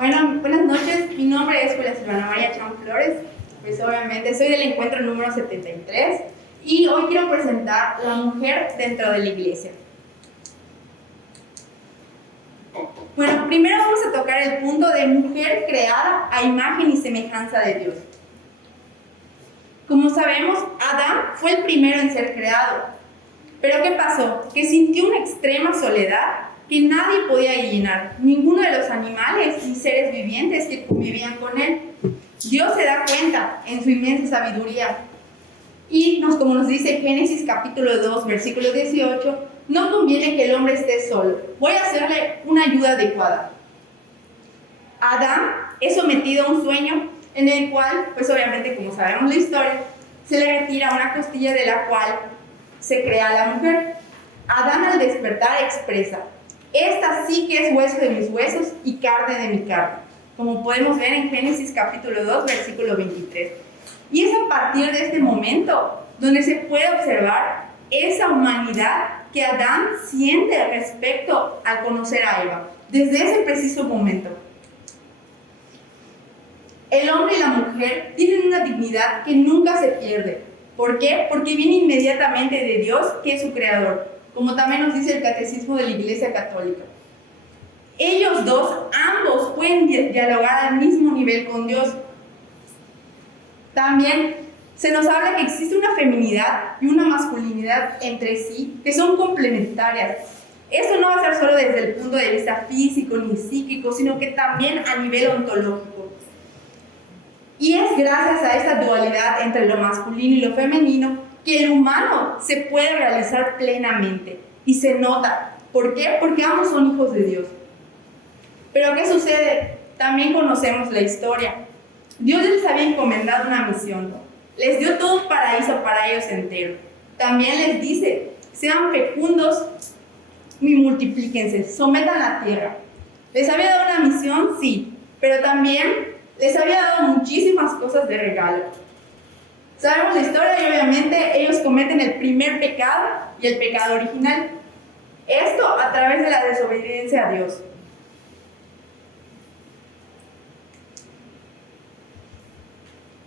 Bueno, buenas noches, mi nombre es Julia Silvana María Chan Flores, pues obviamente soy del encuentro número 73 y hoy quiero presentar la mujer dentro de la iglesia. Bueno, primero vamos a tocar el punto de mujer creada a imagen y semejanza de Dios. Como sabemos, Adán fue el primero en ser creado, pero ¿qué pasó? Que sintió una extrema soledad que nadie podía llenar, ninguno de los animales ni seres vivientes que convivían con él. Dios se da cuenta en su inmensa sabiduría y como nos dice Génesis capítulo 2, versículo 18, no conviene que el hombre esté solo, voy a hacerle una ayuda adecuada. Adán es sometido a un sueño en el cual, pues obviamente como sabemos la historia, se le retira una costilla de la cual se crea la mujer. Adán al despertar expresa: esta sí que es hueso de mis huesos y carne de mi carne, como podemos ver en Génesis capítulo 2, versículo 23. Y es a partir de este momento donde se puede observar esa humanidad que Adán siente respecto al conocer a Eva, desde ese preciso momento. El hombre y la mujer tienen una dignidad que nunca se pierde. ¿Por qué? Porque viene inmediatamente de Dios, que es su creador, como también nos dice el Catecismo de la Iglesia Católica. Ellos dos, ambos, pueden dialogar al mismo nivel con Dios. También se nos habla que existe una feminidad y una masculinidad entre sí que son complementarias. Esto no va a ser solo desde el punto de vista físico ni psíquico, sino que también a nivel ontológico. Y es gracias a esta dualidad entre lo masculino y lo femenino que el humano se puede realizar plenamente. Y se nota. ¿Por qué? Porque ambos son hijos de Dios. Pero ¿qué sucede? También conocemos la historia. Dios les había encomendado una misión. Les dio todo un paraíso para ellos entero. También les dice: sean fecundos y multiplíquense, sometan la tierra. ¿Les había dado una misión? Sí. Pero también les había dado muchísimas cosas de regalo. Sabemos la historia y obviamente ellos cometen el primer pecado y el pecado original. Esto a través de la desobediencia a Dios.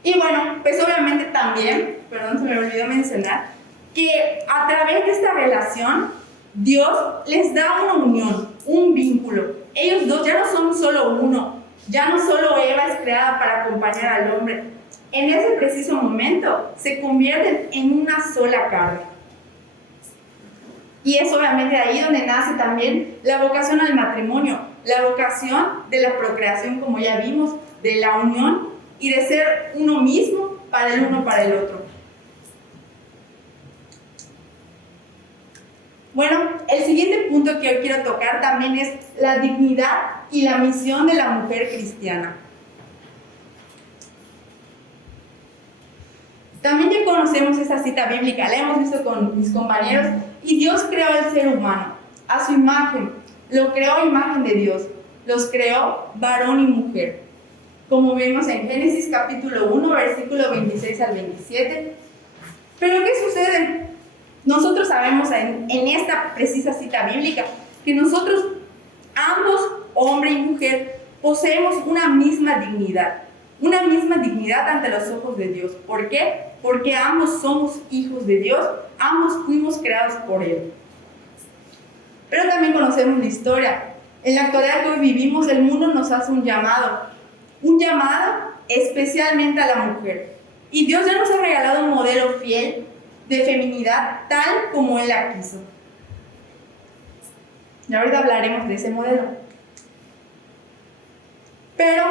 Y bueno, pues obviamente también, perdón, se me olvidó mencionar, que a través de esta relación, Dios les da una unión, un vínculo. Ellos dos ya no son solo uno, ya no solo Eva es creada para acompañar al hombre. En ese preciso momento se convierten en una sola carne. Y es obviamente ahí donde nace también la vocación al matrimonio, la vocación de la procreación, como ya vimos, de la unión y de ser uno mismo para el uno para el otro. Bueno, el siguiente punto que hoy quiero tocar también es la dignidad y la misión de la mujer cristiana. También ya conocemos esa cita bíblica, la hemos visto con mis compañeros, y Dios creó al ser humano a su imagen, lo creó a imagen de Dios, los creó varón y mujer, como vemos en Génesis capítulo 1, versículo 26 al 27. Pero ¿qué sucede? Nosotros sabemos en esta precisa cita bíblica que nosotros, ambos, hombre y mujer, poseemos una misma dignidad ante los ojos de Dios. ¿Por qué? Porque ambos somos hijos de Dios, ambos fuimos creados por Él. Pero también conocemos la historia. En la actualidad que hoy vivimos, el mundo nos hace un llamado especialmente a la mujer. Y Dios ya nos ha regalado un modelo fiel de feminidad tal como Él la quiso. Y ahorita hablaremos de ese modelo. Pero,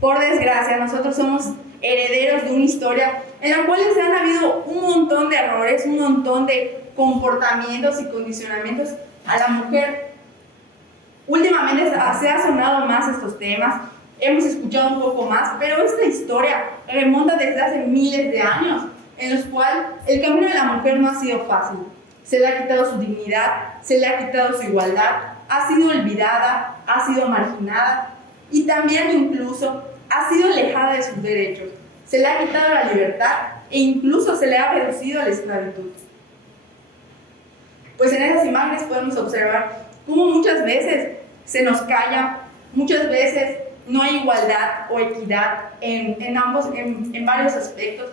por desgracia, nosotros somos herederos de una historia en la cual se han habido un montón de errores, un montón de comportamientos y condicionamientos a la mujer. Últimamente se ha sonado más estos temas, hemos escuchado un poco más, pero esta historia remonta desde hace miles de años, en los cuales el camino de la mujer no ha sido fácil. Se le ha quitado su dignidad, se le ha quitado su igualdad, ha sido olvidada, ha sido marginada y también incluso ha sido alejada de sus derechos. Se le ha quitado la libertad e incluso se le ha reducido a la esclavitud. Pues en esas imágenes podemos observar cómo muchas veces se nos calla, muchas veces no hay igualdad o equidad en varios aspectos.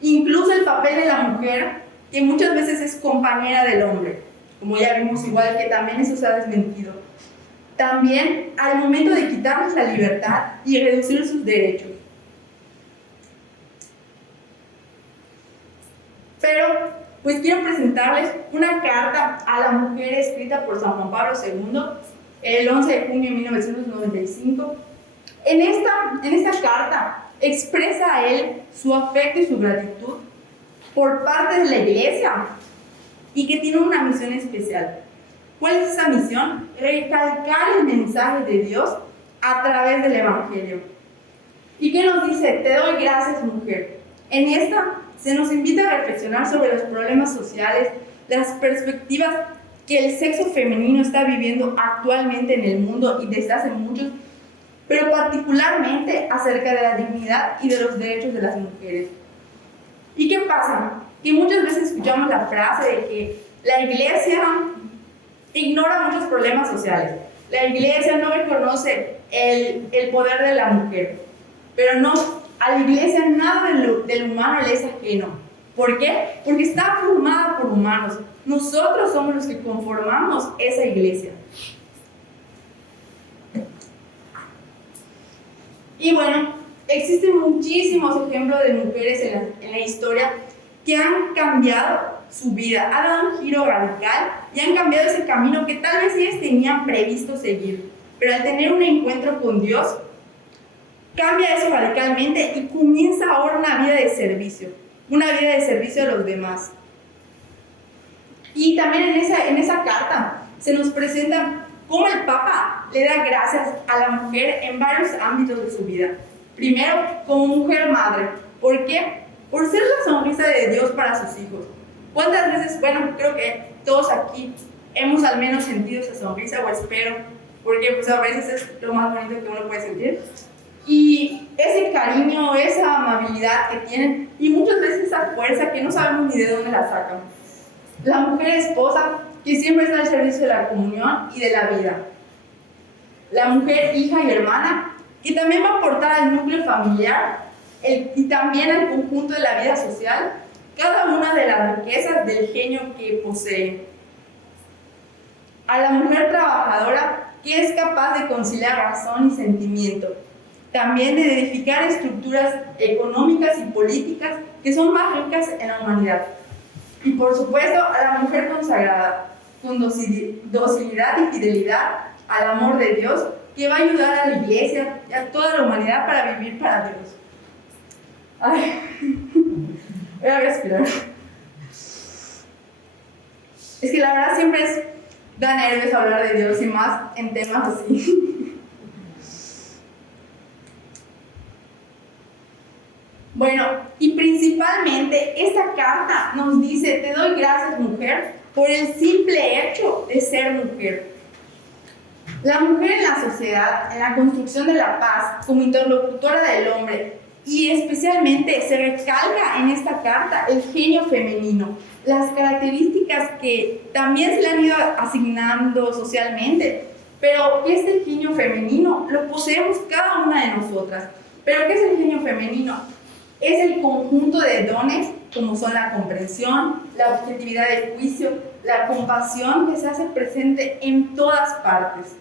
Incluso el papel de la mujer, que muchas veces es compañera del hombre, como ya vimos, igual que también eso se ha desmentido. También al momento de quitarles la libertad y reducir sus derechos. Pero, pues quiero presentarles una carta a la mujer escrita por San Juan Pablo II, el 11 de junio de 1995. En esta carta expresa a él su afecto y su gratitud por parte de la Iglesia y que tiene una misión especial. ¿Cuál es esa misión? Recalcar el mensaje de Dios a través del Evangelio. ¿Y qué nos dice? Te doy gracias, mujer. En esta se nos invita a reflexionar sobre los problemas sociales, las perspectivas que el sexo femenino está viviendo actualmente en el mundo y desde hace muchos, pero particularmente acerca de la dignidad y de los derechos de las mujeres. ¿Y qué pasa? Que muchas veces escuchamos la frase de que la Iglesia ignora muchos problemas sociales. La Iglesia no reconoce el poder de la mujer. Pero no, a la Iglesia nada del humano le es ajeno. ¿Por qué? Porque está formada por humanos. Nosotros somos los que conformamos esa Iglesia. Y bueno, existen muchísimos ejemplos de mujeres en la historia que han cambiado su vida, han dado un giro radical y han cambiado ese camino que tal vez ellas tenían previsto seguir. Pero al tener un encuentro con Dios, cambia eso radicalmente y comienza ahora una vida de servicio a los demás. Y también en esa carta se nos presenta cómo el Papa le da gracias a la mujer en varios ámbitos de su vida. Primero, como mujer madre. ¿Por qué? Por ser la sonrisa de Dios para sus hijos. ¿Cuántas veces, bueno, creo que todos aquí hemos al menos sentido esa sonrisa, o espero, porque pues a veces es lo más bonito que uno puede sentir? Y ese cariño, esa amabilidad que tienen, y muchas veces esa fuerza que no sabemos ni de dónde la sacan. La mujer esposa, que siempre está al servicio de la comunión y de la vida. La mujer hija y hermana, que también va a aportar al núcleo familiar y también al conjunto de la vida social, cada una de las riquezas del genio que posee. A la mujer trabajadora, que es capaz de conciliar razón y sentimiento, también de edificar estructuras económicas y políticas que son más ricas en la humanidad. Y por supuesto, a la mujer consagrada, con docilidad y fidelidad al amor de Dios, que va a ayudar a la Iglesia y a toda la humanidad para vivir para Dios. Ay, voy a respirar. Es que la verdad siempre da nervios hablar de Dios y más en temas así. Bueno, y principalmente esta carta nos dice: te doy gracias, mujer, por el simple hecho de ser mujer. La mujer en la sociedad, en la construcción de la paz, como interlocutora del hombre, y especialmente se recalca en esta carta el genio femenino, las características que también se le han ido asignando socialmente, pero que este genio femenino lo poseemos cada una de nosotras. ¿Pero qué es el genio femenino? Es el conjunto de dones como son la comprensión, la objetividad de juicio, la compasión que se hace presente en todas partes.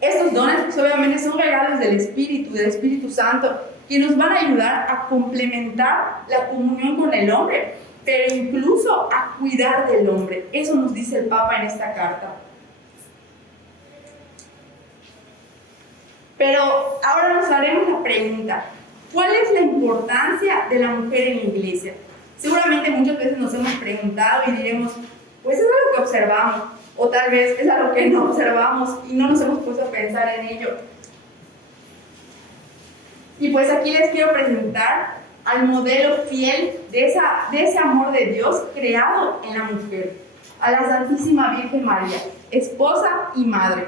Estos dones pues, obviamente son regalos del Espíritu Santo, que nos van a ayudar a complementar la comunión con el hombre, pero incluso a cuidar del hombre. Eso nos dice el Papa en esta carta. Pero ahora nos haremos la pregunta: ¿cuál es la importancia de la mujer en la iglesia? Seguramente muchas veces nos hemos preguntado y diremos, pues es algo que observamos, o tal vez es algo que no observamos y no nos hemos puesto a pensar en ello. Y pues aquí les quiero presentar al modelo fiel de ese amor de Dios creado en la mujer, a la Santísima Virgen María, esposa y madre.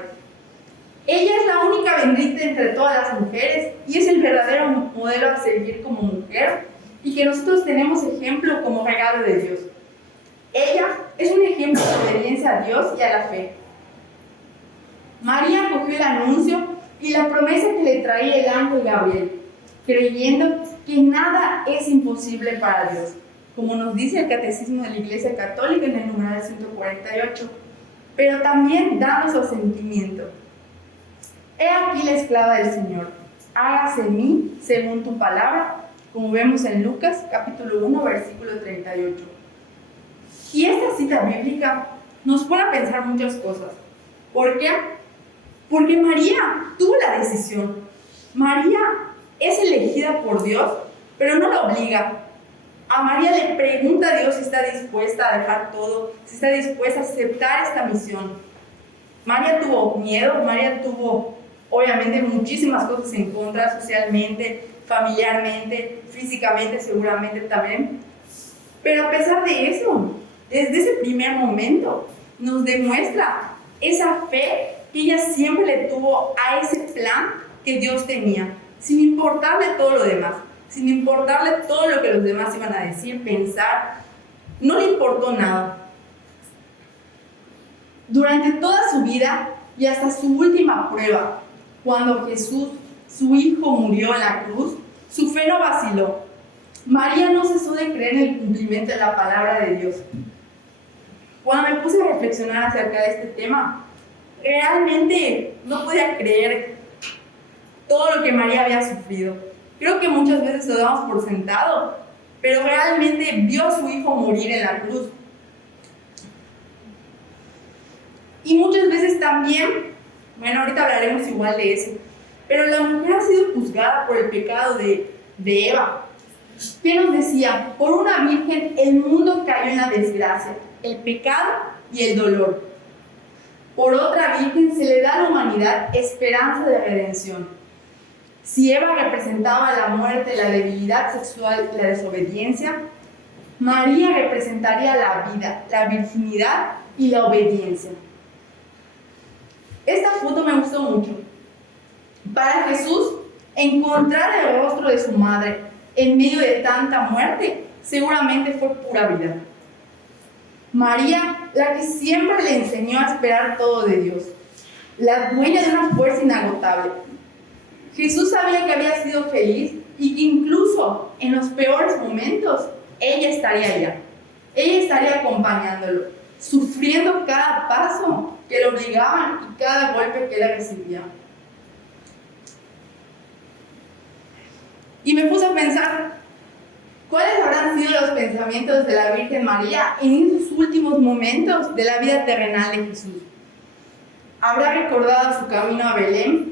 Ella es la única bendita entre todas las mujeres y es el verdadero modelo a seguir como mujer, y que nosotros tenemos ejemplo como regalo de Dios. Ella es un ejemplo de obediencia a Dios y a la fe. María acogió el anuncio y la promesa que le traía el ángel Gabriel, creyendo que nada es imposible para Dios, como nos dice el Catecismo de la Iglesia Católica en el numeral 148, pero también dando su asentimiento. He aquí la esclava del Señor, hágase en mí según tu palabra, como vemos en Lucas capítulo 1, versículo 38. Y esta cita bíblica nos pone a pensar muchas cosas. ¿Por qué? Porque María tuvo la decisión. María es elegida por Dios, pero no la obliga. A María le pregunta a Dios si está dispuesta a dejar todo, si está dispuesta a aceptar esta misión. María tuvo miedo, María tuvo obviamente muchísimas cosas en contra, socialmente, familiarmente, físicamente seguramente también. Pero a pesar de eso, desde ese primer momento nos demuestra esa fe que ella siempre le tuvo a ese plan que Dios tenía, sin importarle todo lo demás, sin importarle todo lo que los demás iban a decir, pensar, no le importó nada. Durante toda su vida y hasta su última prueba, cuando Jesús, su hijo, murió en la cruz, su fe no vaciló. María no cesó de creer en el cumplimiento de la palabra de Dios. Cuando me puse a reflexionar acerca de este tema, realmente no podía creer todo lo que María había sufrido. Creo que muchas veces lo damos por sentado, pero realmente vio a su hijo morir en la cruz. Y muchas veces también, bueno, ahorita hablaremos igual de eso, pero la mujer ha sido juzgada por el pecado de Eva. ¿Qué nos decía? Por una virgen el mundo cayó en la desgracia, el pecado y el dolor. Por otra virgen se le da a la humanidad esperanza de redención. Si Eva representaba la muerte, la debilidad sexual y la desobediencia, María representaría la vida, la virginidad y la obediencia. Esta foto me gustó mucho. Para Jesús, encontrar el rostro de su madre en medio de tanta muerte seguramente fue pura vida. María, la que siempre le enseñó a esperar todo de Dios, la dueña de una fuerza inagotable. Jesús sabía que había sido feliz y que incluso en los peores momentos ella estaría allá. Ella estaría acompañándolo, sufriendo cada paso que lo obligaban y cada golpe que él recibía. Y me puse a pensar, ¿cuáles habrán sido los pensamientos de la Virgen María en esos últimos momentos de la vida terrenal de Jesús? ¿Habrá recordado su camino a Belén,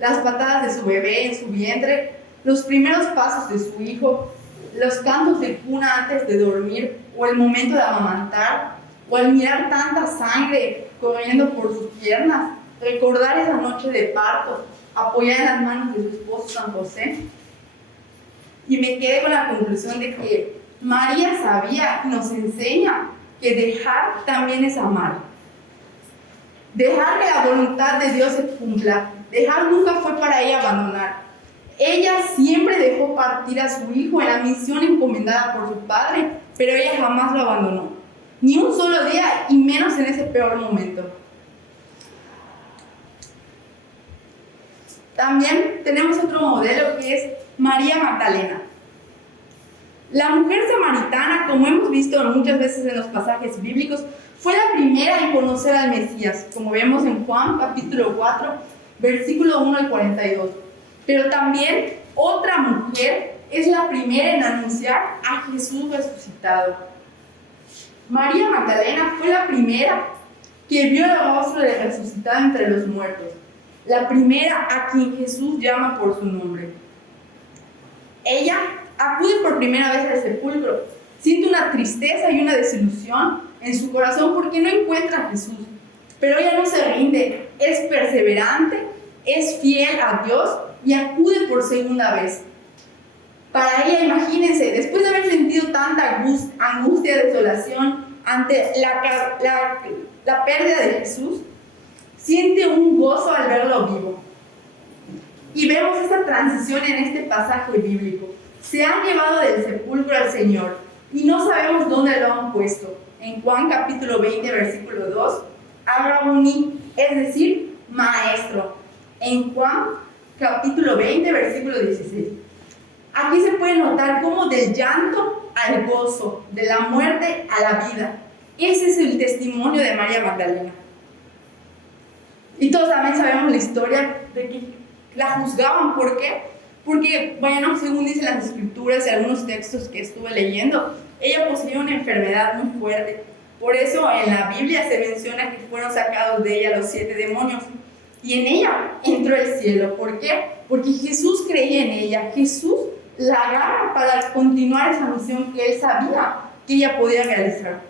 las patadas de su bebé en su vientre, los primeros pasos de su hijo, los cantos de cuna antes de dormir o el momento de amamantar, o al mirar tanta sangre corriendo por sus piernas, recordar esa noche de parto apoyada en las manos de su esposo San José? Y me quedé con la conclusión de que María sabía y nos enseña que dejar también es amar. Dejar que la voluntad de Dios se cumpla. Dejar nunca fue para ella abandonar. Ella siempre dejó partir a su hijo en la misión encomendada por su padre, pero ella jamás lo abandonó. Ni un solo día, y menos en ese peor momento. También tenemos otro modelo que es María Magdalena. La mujer samaritana, como hemos visto muchas veces en los pasajes bíblicos, fue la primera en conocer al Mesías, como vemos en Juan capítulo 4, versículo 1 al 42. Pero también otra mujer es la primera en anunciar a Jesús resucitado. María Magdalena fue la primera que vio el rostro del resucitado entre los muertos, la primera a quien Jesús llama por su nombre. Ella acude por primera vez al sepulcro, siente una tristeza y una desilusión en su corazón porque no encuentra a Jesús, pero ella no se rinde, es perseverante, es fiel a Dios y acude por segunda vez. Para ella, imagínense, después de haber sentido tanta angustia, desolación ante la pérdida de Jesús, siente un gozo al verlo vivo. Y vemos esta transición en este pasaje bíblico. Se han llevado del sepulcro al Señor y no sabemos dónde lo han puesto. En Juan capítulo 20, versículo 2, Rabboni, es decir, maestro. en Juan capítulo 20, versículo 16. Aquí se puede notar cómo del llanto al gozo, de la muerte a la vida. Ese es el testimonio de María Magdalena. Y todos también sabemos la historia de que la juzgaban. ¿Por qué? Porque, bueno, según dicen las escrituras y algunos textos que estuve leyendo, ella poseía una enfermedad muy fuerte. Por eso en la Biblia se menciona que fueron sacados de ella los 7 demonios. Y en ella entró el cielo. ¿Por qué? Porque Jesús creía en ella. Jesús la agarra para continuar esa misión que él sabía que ella podía realizar.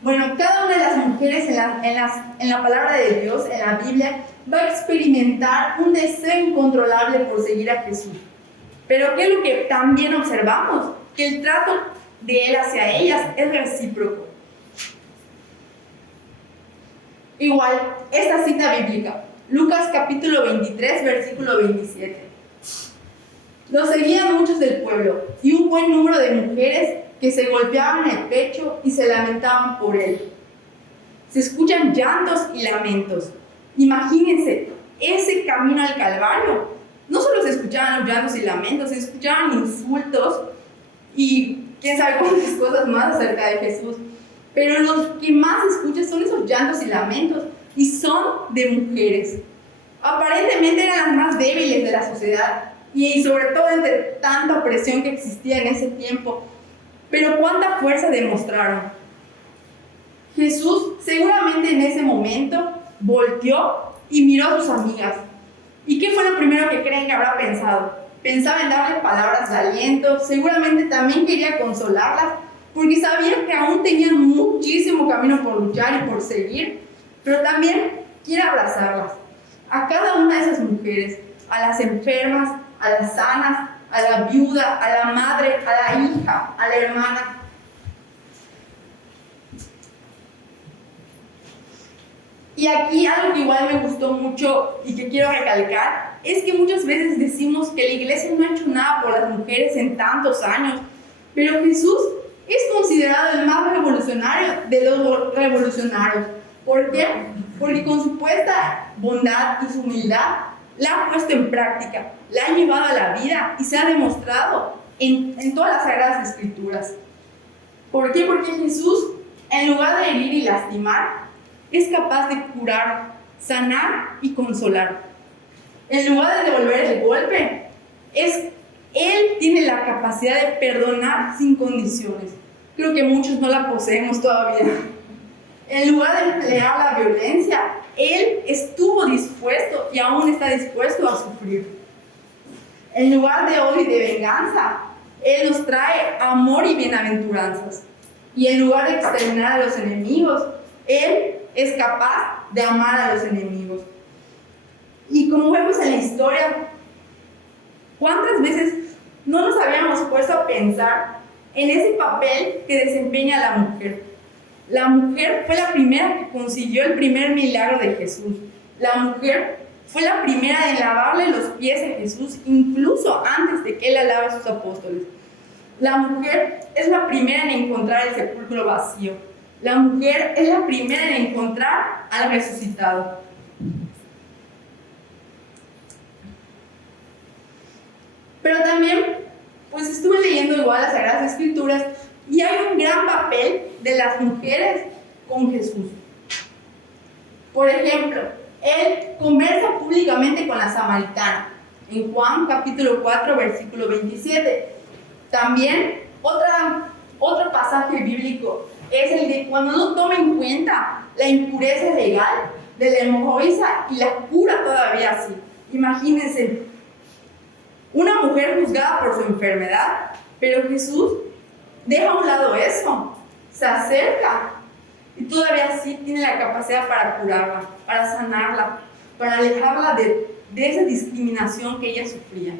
Bueno, cada una de las mujeres en la palabra de Dios, en la Biblia, va a experimentar un deseo incontrolable por seguir a Jesús. Pero ¿qué es lo que también observamos? Que el trato de Él hacia ellas es recíproco. Igual, esta cita bíblica, Lucas capítulo 23, versículo 27. Lo seguían muchos del pueblo y un buen número de mujeres que se golpeaban el pecho y se lamentaban por él. Se escuchan llantos y lamentos. Imagínense, ese camino al Calvario. No solo se escuchaban los llantos y lamentos, se escuchaban insultos y quién sabe cuántas cosas más acerca de Jesús. Pero los que más se escuchan son esos llantos y lamentos, y son de mujeres. Aparentemente eran las más débiles de la sociedad, y sobre todo entre tanta opresión que existía en ese tiempo. Pero cuánta fuerza demostraron. Jesús seguramente en ese momento volteó y miró a sus amigas. ¿Y qué fue lo primero que creen que habrá pensado? Pensaba en darles palabras de aliento, seguramente también quería consolarlas, porque sabía que aún tenían muchísimo camino por luchar y por seguir, pero también quiere abrazarlas. A cada una de esas mujeres, a las enfermas, a las sanas, a la viuda, a la madre, a la hija, a la hermana. Y aquí algo que igual me gustó mucho y que quiero recalcar es que muchas veces decimos que la iglesia no ha hecho nada por las mujeres en tantos años, pero Jesús es considerado el más revolucionario de los revolucionarios. ¿Por qué? Porque con su supuesta bondad y su humildad la ha puesto en práctica, la ha llevado a la vida y se ha demostrado en todas las Sagradas Escrituras. ¿Por qué? Porque Jesús, en lugar de herir y lastimar, es capaz de curar, sanar y consolar. En lugar de devolver el golpe, Él tiene la capacidad de perdonar sin condiciones. Creo que muchos no la poseemos todavía. En lugar de emplear la violencia, Él estuvo dispuesto y aún está dispuesto a sufrir. En lugar de odio y de venganza, Él nos trae amor y bienaventuranzas. Y en lugar de exterminar a los enemigos, Él es capaz de amar a los enemigos. Y como vemos en la historia, ¿cuántas veces no nos habíamos puesto a pensar en ese papel que desempeña la mujer? La mujer fue la primera que consiguió el primer milagro de Jesús. La mujer fue la primera en lavarle los pies a Jesús, incluso antes de que él lavara a sus apóstoles. La mujer es la primera en encontrar el sepulcro vacío. La mujer es la primera en encontrar al resucitado. Pero también, pues estuve leyendo igual las Sagradas Escrituras y hay un gran papel de las mujeres con Jesús. Por ejemplo, Él conversa públicamente con la samaritana en Juan capítulo 4, versículo 27. También otro pasaje bíblico es el de cuando no toma en cuenta la impureza legal de la hemorroísa y la cura todavía así. Imagínense, una mujer juzgada por su enfermedad, pero Jesús deja a un lado eso, se acerca y todavía así tiene la capacidad para curarla, para sanarla, para alejarla de esa discriminación que ella sufría.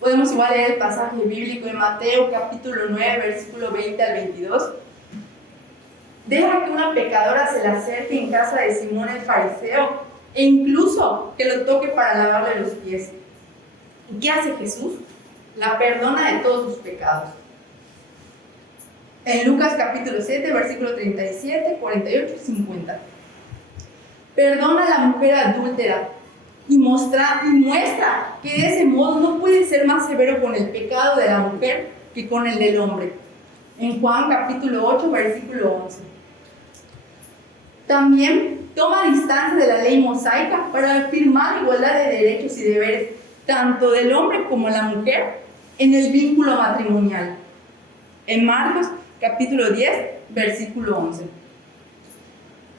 Podemos igual leer el pasaje bíblico en Mateo capítulo 9, versículo 20 al 22. Deja que una pecadora se le acerque en casa de Simón el fariseo e incluso que lo toque para lavarle los pies. ¿Y qué hace Jesús? La perdona de todos sus pecados. en Lucas capítulo 7, versículo 37, 48 y 50. Perdona a la mujer adúltera y muestra que de ese modo no puede ser más severo con el pecado de la mujer que con el del hombre. En Juan capítulo 8, versículo 11. También toma distancia de la ley mosaica para afirmar igualdad de derechos y deberes tanto del hombre como la mujer en el vínculo matrimonial. En Marcos capítulo 10, versículo 11.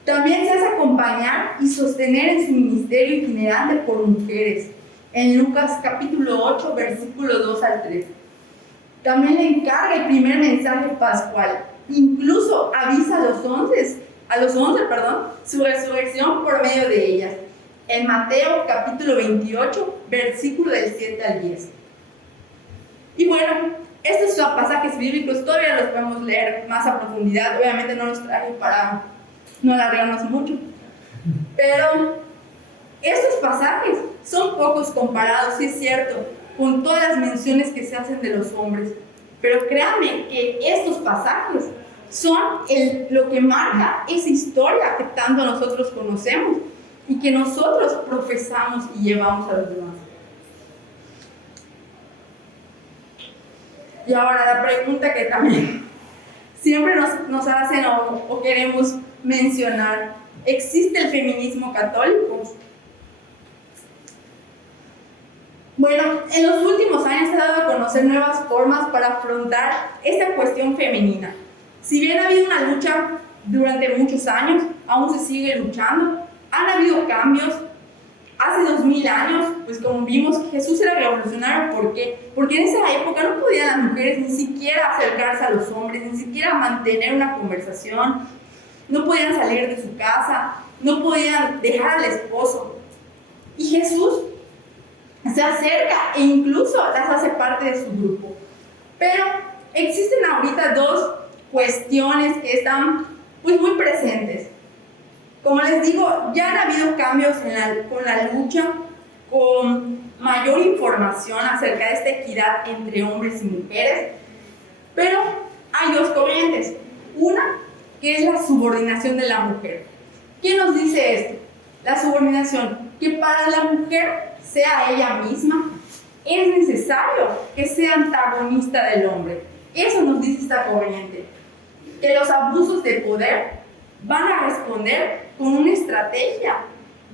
También se hace acompañar y sostener en su ministerio itinerante por mujeres. En Lucas capítulo 8, versículo 2 al 3. También le encarga el primer mensaje pascual. Incluso avisa a los 11, su resurrección por medio de ellas. En Mateo capítulo 28, versículo del 7 al 10. Y bueno, estos son pasajes bíblicos, todavía los podemos leer más a profundidad. Obviamente no los traje para no alargarnos mucho. Pero estos pasajes son pocos comparados, sí es cierto, con todas las menciones que se hacen de los hombres. Pero créanme que estos pasajes son lo que marca esa historia que tanto nosotros conocemos y que nosotros profesamos y llevamos a los demás. Y ahora la pregunta que también siempre nos hacen o queremos mencionar: ¿existe el feminismo católico? Bueno, en los últimos años se ha dado a conocer nuevas formas para afrontar esta cuestión femenina. Si bien ha habido una lucha durante muchos años, aún se sigue luchando. Han habido cambios. Hace 2000 años, pues como vimos, Jesús era revolucionario. ¿Por qué? Porque en esa época no podían las mujeres ni siquiera acercarse a los hombres, ni siquiera mantener una conversación, no podían salir de su casa, no podían dejar al esposo. Y Jesús se acerca e incluso las hace parte de su grupo. Pero existen ahorita dos cuestiones que están pues muy presentes. Como les digo, ya han habido cambios con la lucha, con mayor información acerca de esta equidad entre hombres y mujeres, pero hay dos corrientes. Una, que es la subordinación de la mujer. ¿Qué nos dice esto? La subordinación, que para la mujer sea ella misma, es necesario que sea antagonista del hombre. Eso nos dice esta corriente, que los abusos de poder van a responder con una estrategia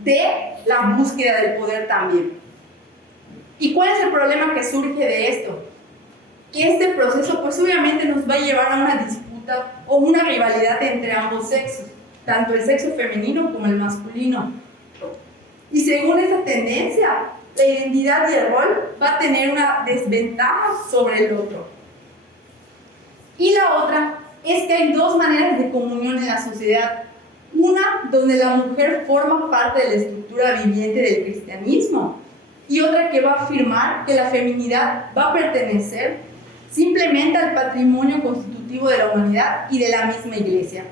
de la búsqueda del poder también. ¿Y cuál es el problema que surge de esto? Que este proceso pues obviamente nos va a llevar a una disputa o una rivalidad entre ambos sexos, tanto el sexo femenino como el masculino. Y según esa tendencia, la identidad y el rol va a tener una desventaja sobre el otro. Y la otra es que hay dos maneras de comunión en la sociedad. Una donde la mujer forma parte de la estructura viviente del cristianismo, y otra que va a afirmar que la feminidad va a pertenecer simplemente al patrimonio constitutivo de la humanidad y de la misma iglesia.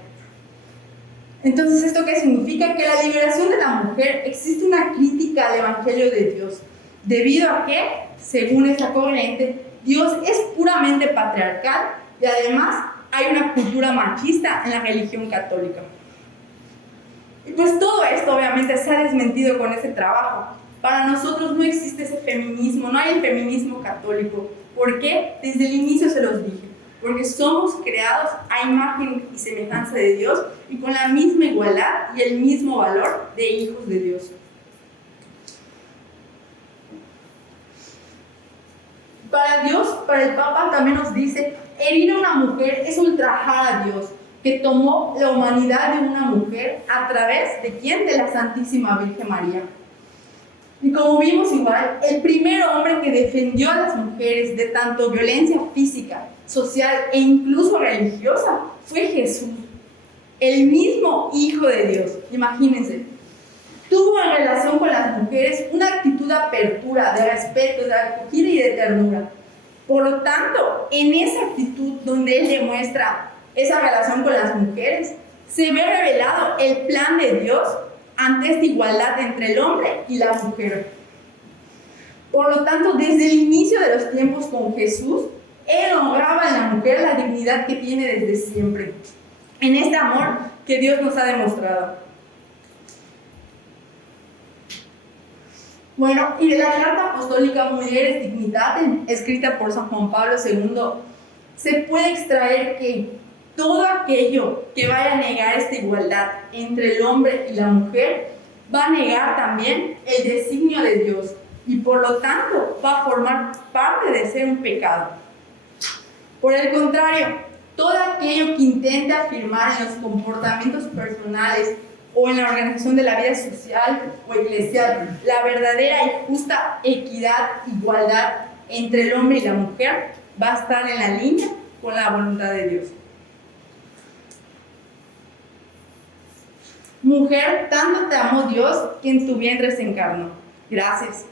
Entonces, ¿esto qué significa? Que la liberación de la mujer existe una crítica al evangelio de Dios, debido a que, según esta corriente, Dios es puramente patriarcal y además hay una cultura machista en la religión católica. Y pues todo esto obviamente se ha desmentido con ese trabajo. Para nosotros no existe ese feminismo, no hay el feminismo católico. ¿Por qué? Desde el inicio se los dije. Porque somos creados a imagen y semejanza de Dios y con la misma igualdad y el mismo valor de hijos de Dios. Para Dios, para el Papa también nos dice: herir a una mujer es ultrajar a Dios, que tomó la humanidad de una mujer a través de ¿quién? De la Santísima Virgen María. Y como vimos igual, el primer hombre que defendió a las mujeres de tanto violencia física, social e incluso religiosa fue Jesús, el mismo Hijo de Dios. Imagínense, tuvo en relación con las mujeres una actitud de apertura, de respeto, de acogida y de ternura. Por lo tanto, en esa actitud donde él demuestra esa relación con las mujeres, se ve revelado el plan de Dios ante esta igualdad entre el hombre y la mujer. Por lo tanto, desde el inicio de los tiempos con Jesús, Él honraba en la mujer la dignidad que tiene desde siempre, en este amor que Dios nos ha demostrado. Bueno, y de la carta apostólica Mulieres Dignitatem, escrita por San Juan Pablo II, se puede extraer que todo aquello que vaya a negar esta igualdad entre el hombre y la mujer va a negar también el designio de Dios y por lo tanto va a formar parte de ser un pecado. Por el contrario, todo aquello que intente afirmar en los comportamientos personales o en la organización de la vida social o eclesial la verdadera y justa equidad, igualdad entre el hombre y la mujer, va a estar en la línea con la voluntad de Dios. Mujer, tanto te amó Dios que en tu vientre se encarnó. Gracias.